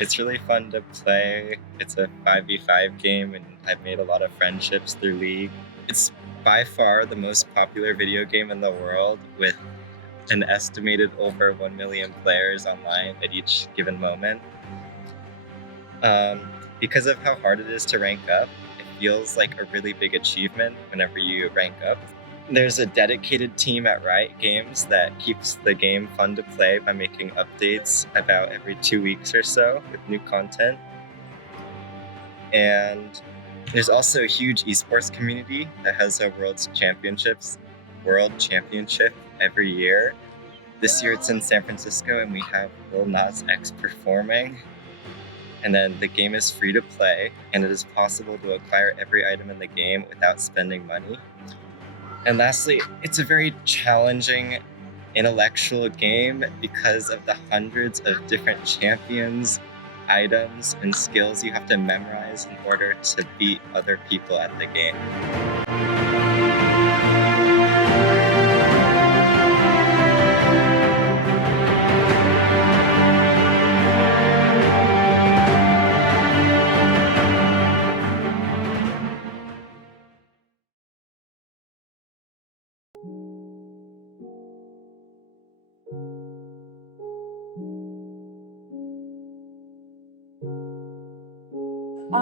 It's really fun to play. It's a 5v5 game, and I've made a lot of friendships through League. It's by far the most popular video game in the world, with an estimated over 1 million players online at each given moment. Because of how hard it is to rank up, it feels like a really big achievement whenever you rank up. There's a dedicated team at Riot Games that keeps the game fun to play by making updates about every 2 weeks or so with new content. And there's also a huge esports community that has a world championship every year. This year it's in San Francisco, and we have Lil Nas X performing. And then the game is free to play, and it is possible to acquire every item in the game without spending money. And lastly, it's a very challenging intellectual game because of the hundreds of different champions, items, and skills you have to memorize in order to beat other people at the game.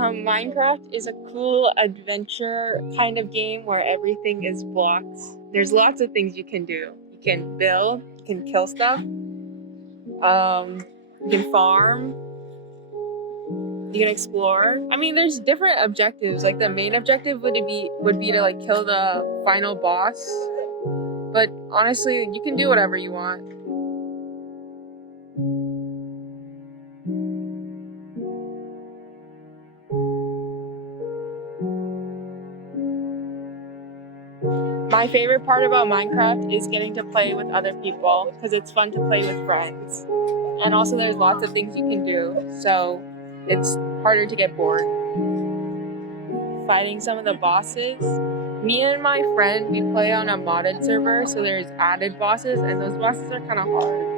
Minecraft is a cool adventure kind of game where everything is blocked. There's lots of things you can do. You can build, you can kill stuff, you can farm, you can explore. I mean, there's different objectives. Like the main objective would be to like kill the final boss. But honestly, you can do whatever you want. My favorite part about Minecraft is getting to play with other people because it's fun to play with friends. And also there's lots of things you can do, so it's harder to get bored. Fighting some of the bosses. Me and my friend, we play on a modded server, so there's added bosses, and those bosses are kind of hard.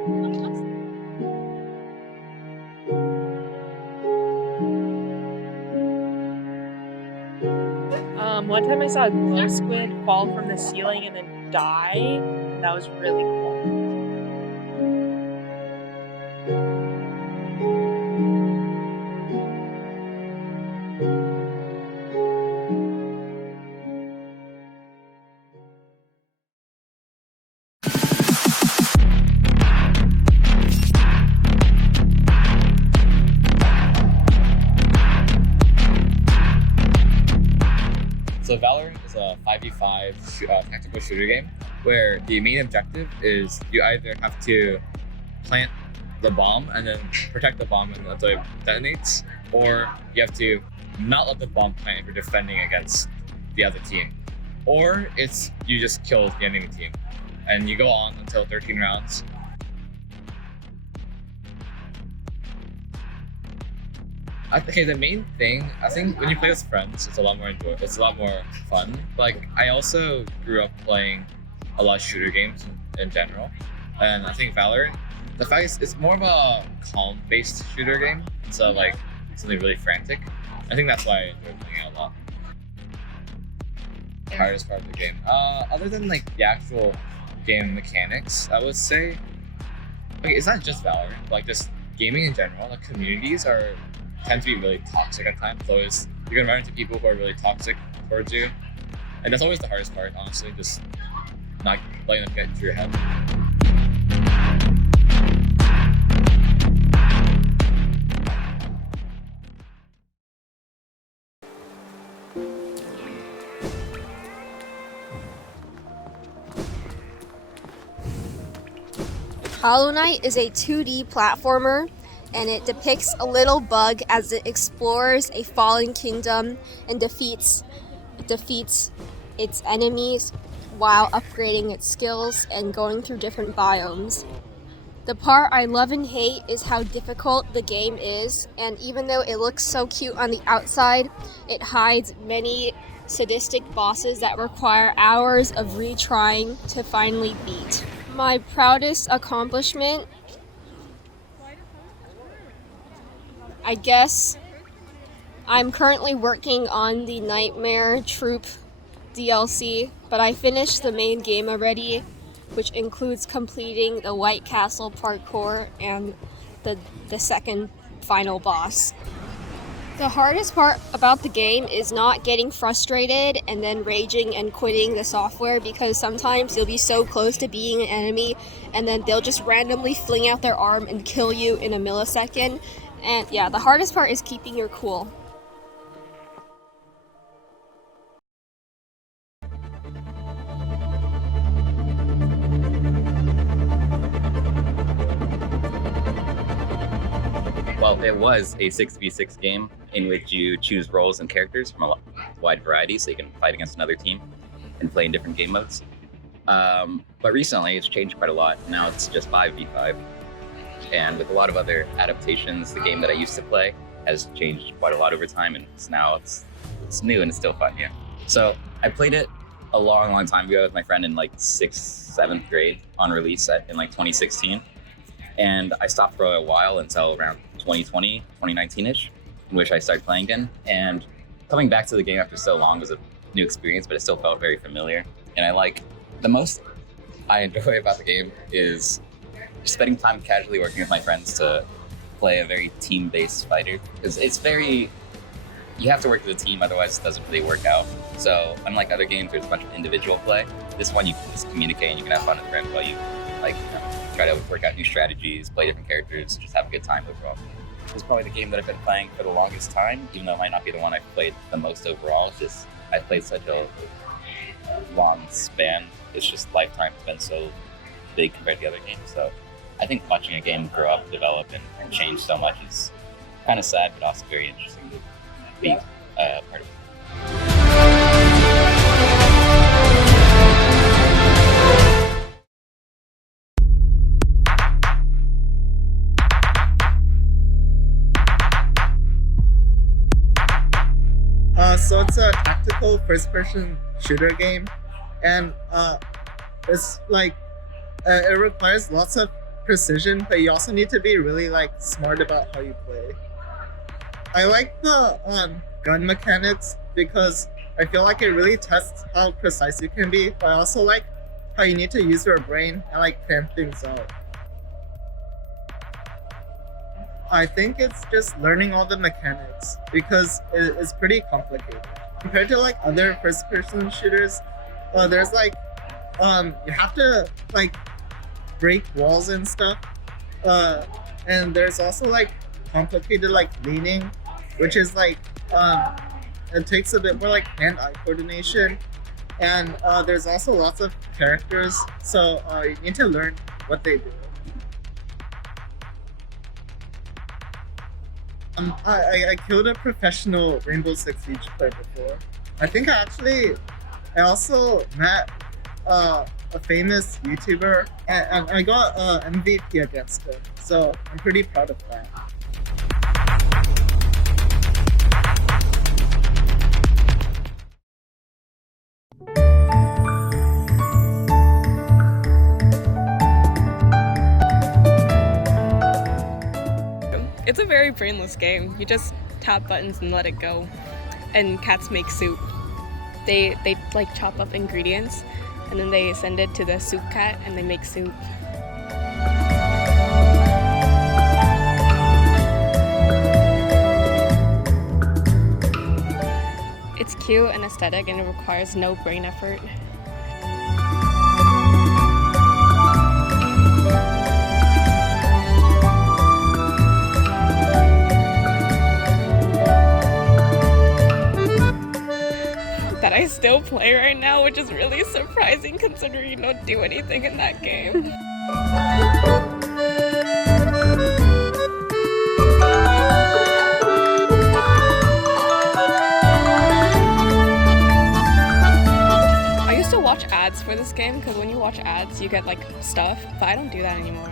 One time I saw a glow squid fall from the ceiling and then die, and that was really cool. So Valorant is a 5v5 tactical shooter game where the main objective is you either have to plant the bomb and then protect the bomb until it detonates, or you have to not let the bomb plant if you're defending against the other team. Or it's you just kill the enemy team. And you go on until 13 rounds. Okay, the main thing, I think when you play with friends, it's a lot more enjoyable. It's a lot more fun. Like, I also grew up playing a lot of shooter games in general, and I think Valorant, the fact is, it's more of a calm-based shooter game instead of like something really frantic. I think that's why I enjoy playing it a lot. The hardest part of the game, other than like the actual game mechanics, I would say, okay, it's not just Valorant, like just gaming in general. The communities tend to be really toxic at times. Always you're gonna run into people who are really toxic towards you, and that's always the hardest part, honestly. Just not letting them get into your head. Hollow Knight is a 2D platformer, and it depicts a little bug as it explores a fallen kingdom and defeats its enemies while upgrading its skills and going through different biomes. The part I love and hate is how difficult the game is, and even though it looks so cute on the outside, it hides many sadistic bosses that require hours of retrying to finally beat. My proudest accomplishment I guess I'm currently working on the Nightmare Troop DLC, but I finished the main game already, which includes completing the White Castle parkour and the second final boss. The hardest part about the game is not getting frustrated and then raging and quitting the software, because sometimes you'll be so close to being an enemy and then they'll just randomly fling out their arm and kill you in a millisecond. And yeah, the hardest part is keeping your cool. Well, it was a 6v6 game in which you choose roles and characters from a wide variety, so you can fight against another team and play in different game modes. But recently, it's changed quite a lot. Now it's just 5v5. And with a lot of other adaptations, the game that I used to play has changed quite a lot over time, and it's new and it's still fun, yeah. So I played it a long time ago with my friend in like 6th, 7th grade on release in like 2016. And I stopped for a while until around 2020, 2019-ish, in which I started playing again. And coming back to the game after so long was a new experience, but it still felt very familiar. And the most I enjoy about the game is spending time casually working with my friends to play a very team-based fighter. Because you have to work with a team, otherwise it doesn't really work out. So unlike other games, there's a bunch of individual play. This one you can just communicate and you can have fun with friends while you try to work out new strategies, play different characters, just have a good time overall. It's probably the game that I've been playing for the longest time, even though it might not be the one I've played the most overall. It's just I've played such a long span. It's just lifetime has been so big compared to the other games. So I think watching a game grow up, develop, and change so much is kind of sad, but also very interesting to be part of it. So it's a tactical first-person shooter game, and it's like it requires lots of precision, but you also need to be really smart about how you play. I like the gun mechanics because I feel like it really tests how precise you can be, but I also like how you need to use your brain and plan things out. I think it's just learning all the mechanics because it's pretty complicated. Compared to other first-person shooters, there's you have to break walls and stuff, and there's also complicated leaning, which is it takes a bit more hand-eye coordination, and there's also lots of characters, so you need to learn what they do. I killed a professional Rainbow Six Siege player before. I think I also met a famous YouTuber, and I got MVP against him, so I'm pretty proud of that. It's a very brainless game. You just tap buttons and let it go. And cats make soup. They chop up ingredients and then they send it to the soup cat and they make soup. It's cute and aesthetic and it requires no brain effort. That I still play right now, which is really surprising considering you don't do anything in that game. I used to watch ads for this game because when you watch ads you get stuff, but I don't do that anymore.